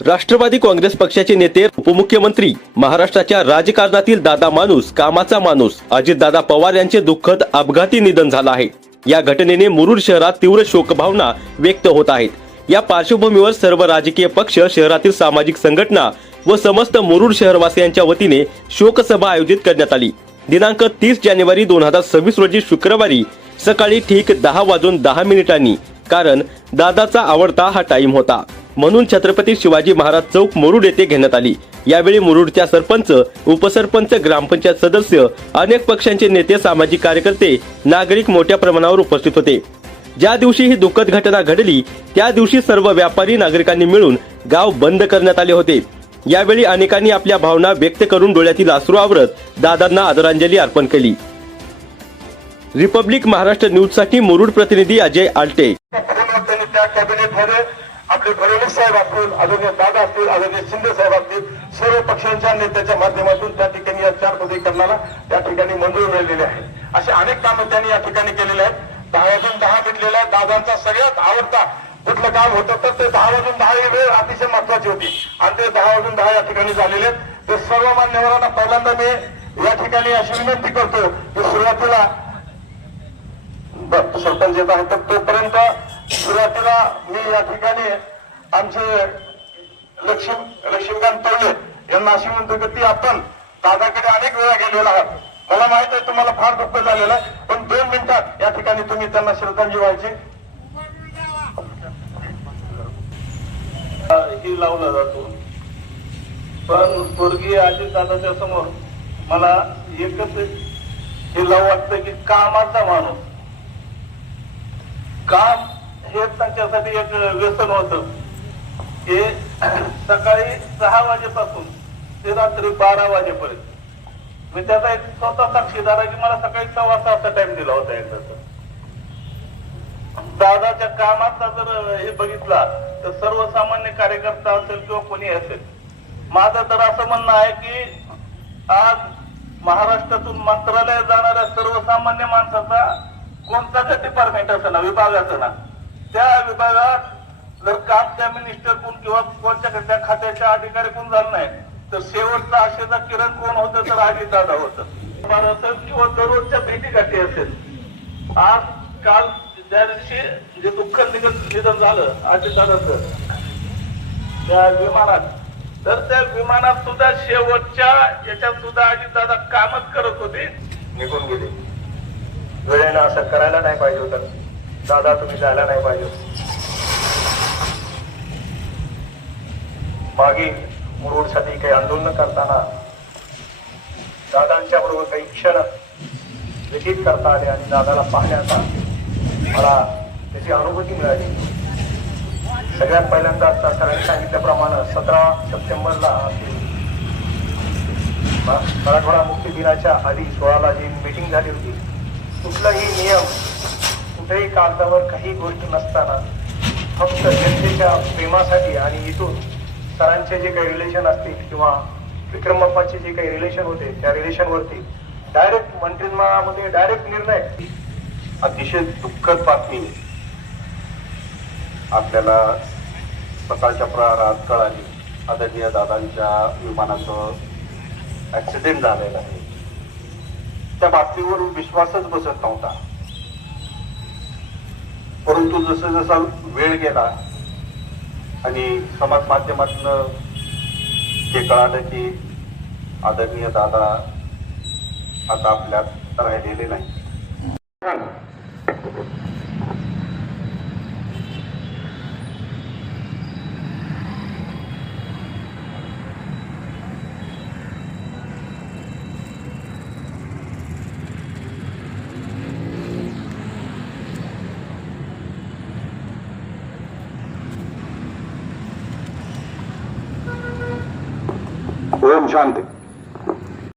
राष्ट्रवादी काँग्रेस पक्षाचे नेते, उपमुख्यमंत्री, महाराष्ट्राच्या राजकारणातील दादा माणूस, कामाचा माणूस अजितदादा पवार यांचे दुःखद अपघाती निधन झालं आहे। या घटनेने मुरुड शहरात तीव्र शोकभावना व्यक्त होत आहेत। या पार्श्वभूमीवर सर्व राजकीय पक्ष, शहरातील सामाजिक संघटना व समस्त मुरुड शहरवासियांच्या वतीने शोकसभा आयोजित करण्यात आली। दिनांक 30 जानेवारी 2026 रोजी शुक्रवारी सकाळी ठीक 10:10 कारण दादाचा आवडता हा टाइम होता म्हणून छत्रपती शिवाजी महाराज चौक मुरुड येथे घेण्यात आली। यावेळी मुरुडच्या सरपंच, उपसरपंच, ग्रामपंचायत सदस्य, अनेक पक्षांचे नेते, सामाजिक कार्यकर्ते, नागरिक मोठ्या प्रमाणावर उपस्थित होते। ज्या दिवशी ही दुःखद घटना घडली त्या दिवशी सर्व व्यापारी नागरिकांनी मिळून गाव बंद करण्यात आले होते। यावेळी अनेकांनी आपल्या भावना व्यक्त करून डोळ्यातील अश्रू आवरत दादांना आदरांजली अर्पण केली। रिपब्लिक महाराष्ट्र न्यूज साठी मुरुड प्रतिनिधी अजय आलटे। आपले फडणवीस साहेब असतील, आदरणीय दादा असतील, आदरणीय शिंदे साहेब असतील, सर्व पक्षांच्या नेत्याच्या माध्यमातून त्या ठिकाणी या 4 पदीकरणाला त्या ठिकाणी मंजुरी मिळालेली आहे। असे अनेक कामं त्यांनी या ठिकाणी केलेले आहेत। 10:10 भेटलेला आहे। दादांचा सगळ्यात आवडता कुठलं काम होतं तर ते 10:10 ही वेळ अतिशय महत्वाची होती आणि ते 10:10 या ठिकाणी झालेले आहेत। ते सर्व मान्यवरांना पहिल्यांदा मी या ठिकाणी अशी विनंती करतो की सुरुवातीला सरपंच येत आहे तर तोपर्यंत सुरुवातीला मी या ठिकाणी आमचे लक्ष्मीकांत तोडले यांना अशी म्हणतो की ती आपण दादाकडे अनेक वेळा गेलेला आहात। मला माहित आहे तुम्हाला फार दुःख झालेलं आहे, पण 2 मिनिटात या ठिकाणी तुम्ही त्यांना श्रद्धांजली व्हायची ही लावला जातो। पण स्वर्गीय अजितदादाच्या समोर मला एकच हे लावं वाटतं की कामाचा माणूस, काम हे त्यांच्यासाठी एक व्यसन होतं। हे सकाळी 6 वाजेपासून ते रात्री 12 वाजेपर्यंत मी त्याचा एक स्वतः साक्षीदार आहे की मला सकाळी 6:15 टाइम दिला होता एकदा। दादाच्या कामाचा जर हे बघितला तर सर्वसामान्य कार्यकर्ता असेल किंवा कोणी असेल, माझं तर असं म्हणणं आहे की आज महाराष्ट्रातून मंत्रालयात जाणाऱ्या सर्वसामान्य माणसाचा कोणताच डिपार्टमेंट असं ना, विभाग असं ना, त्या विभागात जर काम त्या मिनिस्टर कोण किंवा कोणत्या त्या खात्याच्या अधिकारी कोण झालं नाही तर शेवटचा आशेचा किरण कोण होतं तर अजितदादा होतं असेल किंवा दररोजच्या भेटीगाठी असेल। आज काल ज्या दिवशी जे दुःखद निधन झालं अजितदादाचं त्या विमानात, तर त्या विमानात सुद्धा शेवटच्या याच्यात सुद्धा अजितदादा कामच करत होते, निघून गेले। वेळेनं असं करायला नाही पाहिजे होतं दादा, तुम्ही जायला नाही पाहिजे। मागे मुरुडसाठी काही आंदोलन करताना दादांच्या बरोबर काही क्षण व्यतीत करता आले आणि दादाला पाहण्याचा मला त्याची अनुभूती मिळाली। सगळ्यात पहिल्यांदा सरांनी सांगितल्याप्रमाणे 17 सप्टेंबरला मराठवाडा मुक्ती दिनाच्या आधी 16ला जी मीटिंग झाली होती, कुठलाही नियम, कुठेही कागदावर काही गोष्टी नसताना फक्त जनतेच्या प्रेमासाठी आणि इथून सरांचे जे काही रिलेशन असतील किंवा विक्रम बाप्पाचे जे काही रिलेशन होते त्या रिलेशनवरती डायरेक्ट मंत्रिमंडळामध्ये डायरेक्ट निर्णय। अतिशय दुःखद बातमी आपल्याला सकाळच्या प्रहारात कळाली। आदरणीय दादांच्या विमानाचं ऍक्सिडेंट झालेलं आहे। त्या बातमीवर विश्वासच बसत नव्हता, परंतु जसं जसा वेळ गेला आणि समाज माध्यमातून हे कळालं की आदरणीय दादा आता आपल्यात राहिलेले नाही। ओम शांती।